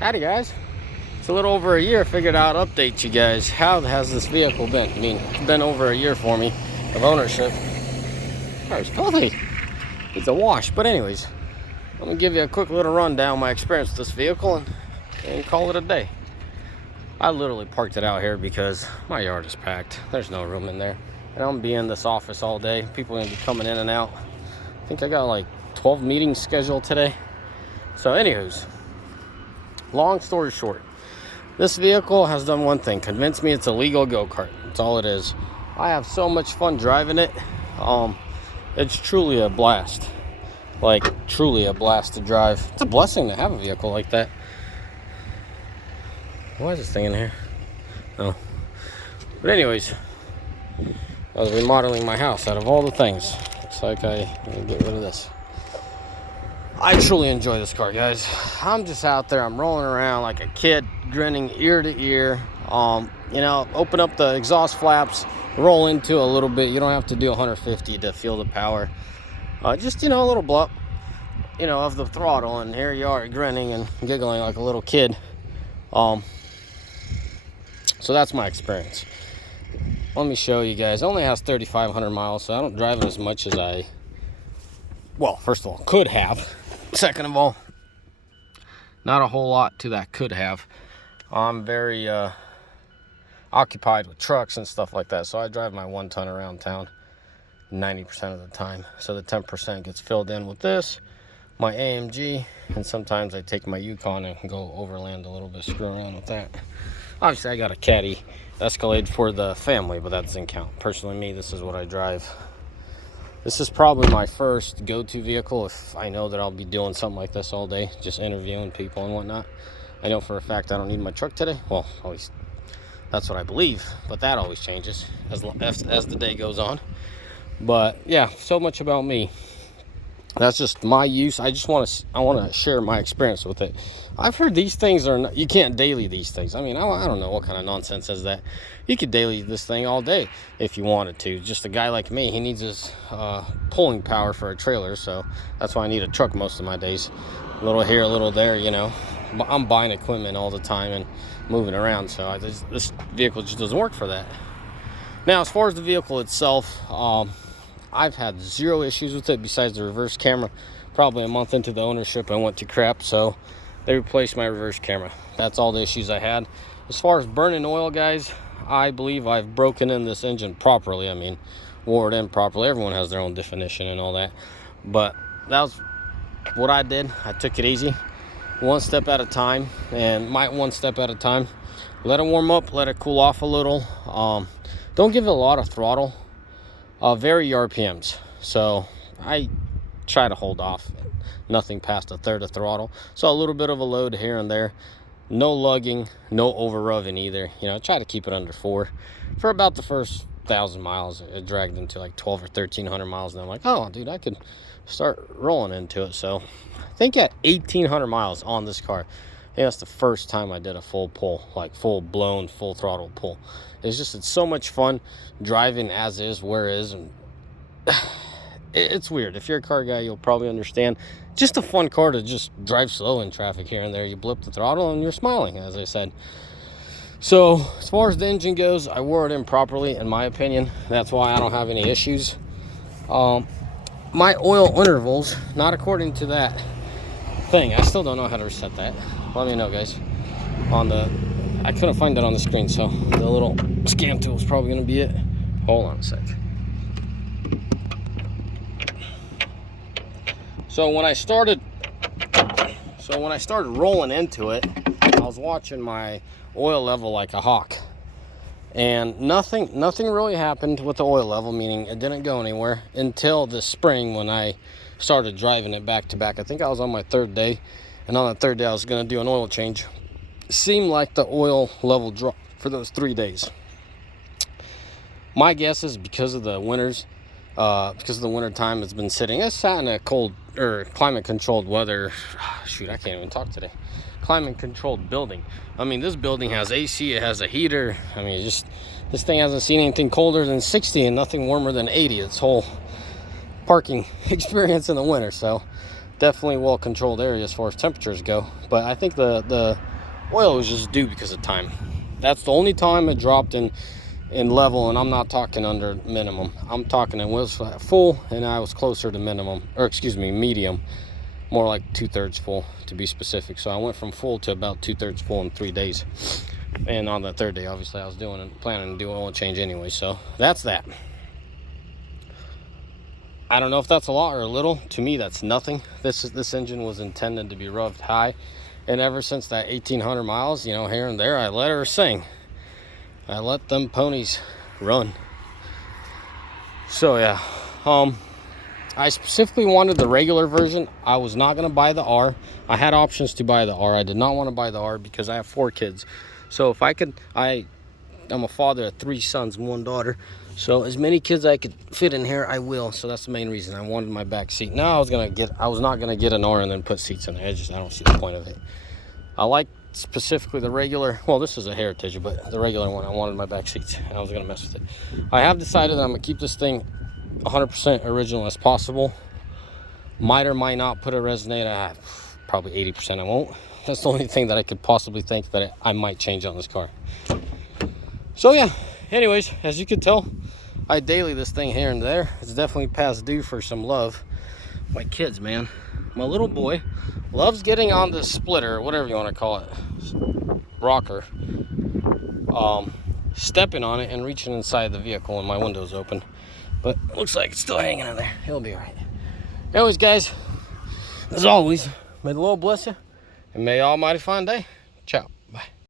Howdy guys. It's a little over a year. I figured I'd update you guys. How has this vehicle been? I mean, it's been over a year for me of ownership. Oh, it's filthy. It's a wash. But anyways, let me give you a quick little rundown of my experience with this vehicle and call it a day. I literally parked it out here because my yard is packed. There's no room in there. And I'm gonna be in this office all day. People are gonna be coming in and out. I think I got like 12 meetings scheduled today. So anywho's, long story short, this vehicle has done one thing: convinced me it's a legal go-kart. That's all it is. I have so much fun driving it. It's truly a blast. Like, truly a blast to drive. It's a blessing to have a vehicle like that. Why is this thing in here? Oh. But anyways, I was remodeling my house. Out of all the things, looks like I get rid of this. I truly enjoy this car, guys. I'm just out there, I'm rolling around like a kid, grinning ear to ear. Open up the exhaust flaps, roll into a little bit. You don't have to do 150 to feel the power. Just a little blip, of the throttle, and here you are grinning and giggling like a little kid. So that's my experience. Let me show you guys. It only has 3,500 miles, so I don't drive it as much as first of all, could have. Second of all, not a whole lot to that could have. I'm very occupied with trucks and stuff like that, so I drive my 1-ton around town 90% of the time. So the 10% gets filled in with this, my AMG, and sometimes I take my Yukon and go overland a little bit, screw around with that. Obviously, I got a Caddy Escalade for the family, but that doesn't count. Personally, me, this is what I drive. This is probably my first go-to vehicle if I know that I'll be doing something like this all day, just interviewing people and whatnot. I know for a fact I don't need my truck today. Well, at least that's what I believe, but that always changes as the day goes on. But yeah, so much about me. That's just my use. I want to share my experience with it. I've heard these things you can't daily these things. I mean, I don't know what kind of nonsense is that. You could daily this thing all day if you wanted to. Just a guy like me, he needs his pulling power for a trailer, so that's why I need a truck most of my days. A little here, a little there, I'm buying equipment all the time and moving around, so this vehicle just doesn't work for that. Now, as far as the vehicle itself, I've had zero issues with it besides the reverse camera. Probably a month into the ownership, I went to crap, so they replaced my reverse camera. That's all the issues I had. As far as burning oil, guys, I believe I've broken in this engine properly. I mean, wore it in properly. Everyone has their own definition and all that. But that was what I did. I took it easy, one step at a time, and one step at a time. Let it warm up, let it cool off a little. Don't give it a lot of throttle. Vary RPMs. So I try to hold off nothing past a third of throttle. So a little bit of a load here and there. No lugging, no over revving either. Try to keep it under 4. For about the first 1,000 miles, it dragged into like 12 or 1,300 miles, and I'm like, oh, dude, I could start rolling into it. So I think at 1,800 miles on this car, I think that's the first time I did a full pull, like full blown, full throttle pull. It's so much fun driving as is, where is, and it's weird. If you're a car guy, you'll probably understand. Just a fun car to just drive slow in traffic here and there. You blip the throttle and you're smiling, as I said. So as far as the engine goes, I wore it in properly, in my opinion. That's why I don't have any issues. My oil intervals, not according to that thing. I still don't know how to reset that. Let me know, guys. I couldn't find that on the screen, so the little scan tool is probably going to be it. Hold on a sec. So when I started rolling into it, I was watching my oil level like a hawk, and nothing really happened with the oil level, meaning it didn't go anywhere until this spring when I started driving it back to back. I think I was on my 3rd day, and on the 3rd day I was going to do an oil change. It seemed like the oil level dropped for those 3 days. My guess is because of the winters. Because of the winter time, it's been sitting. It's sat in a cold or climate controlled weather. Shoot, I can't even talk today. Climate controlled building. I mean, this building has AC, it has a heater. I mean, this thing hasn't seen anything colder than 60 and nothing warmer than 80. Its whole parking experience in the winter. So definitely well controlled area as far as temperatures go. But I think the oil was just due because of time. That's the only time it dropped in level, and I'm not talking under minimum. I'm talking it was full and I was closer to minimum, or excuse me, medium, more like 2/3 full to be specific. So I went from full to about 2/3 full in 3 days. And on the third day, obviously, I was planning to do oil change anyway. So that's that. I don't know if that's a lot or a little. To me, that's nothing. This engine was intended to be revved high, and ever since that 1,800 miles, you know, here and there, I let her sing. I let them ponies run. So yeah, I specifically wanted the regular version. I was not going to buy the R. I had options to buy the R. I did not want to buy the R because I have 4 kids. So if I could, I'm a father of 3 sons and 1 daughter. So as many kids I could fit in here, I will. So that's the main reason I wanted my back seat. Now I was not gonna get an R and then put seats in there. I don't see the point of it. I like specifically the regular. Well, this is a Heritage, but the regular one, I wanted my back seats, and I was gonna mess with it. I have decided that I'm gonna keep this thing 100% original as possible. Might or might not put a resonator. Probably 80% I won't. That's the only thing that I could possibly think that I might change on this car. So yeah, anyways, as you can tell, I daily this thing here and there. It's definitely past due for some love. My kids, man. My little boy loves getting on the splitter, whatever you want to call it, rocker, stepping on it and reaching inside the vehicle when my window's open. But it looks like it's still hanging in there. He'll be all right. Anyways, guys, as always, may the Lord bless you, and may Almighty find day. Ciao.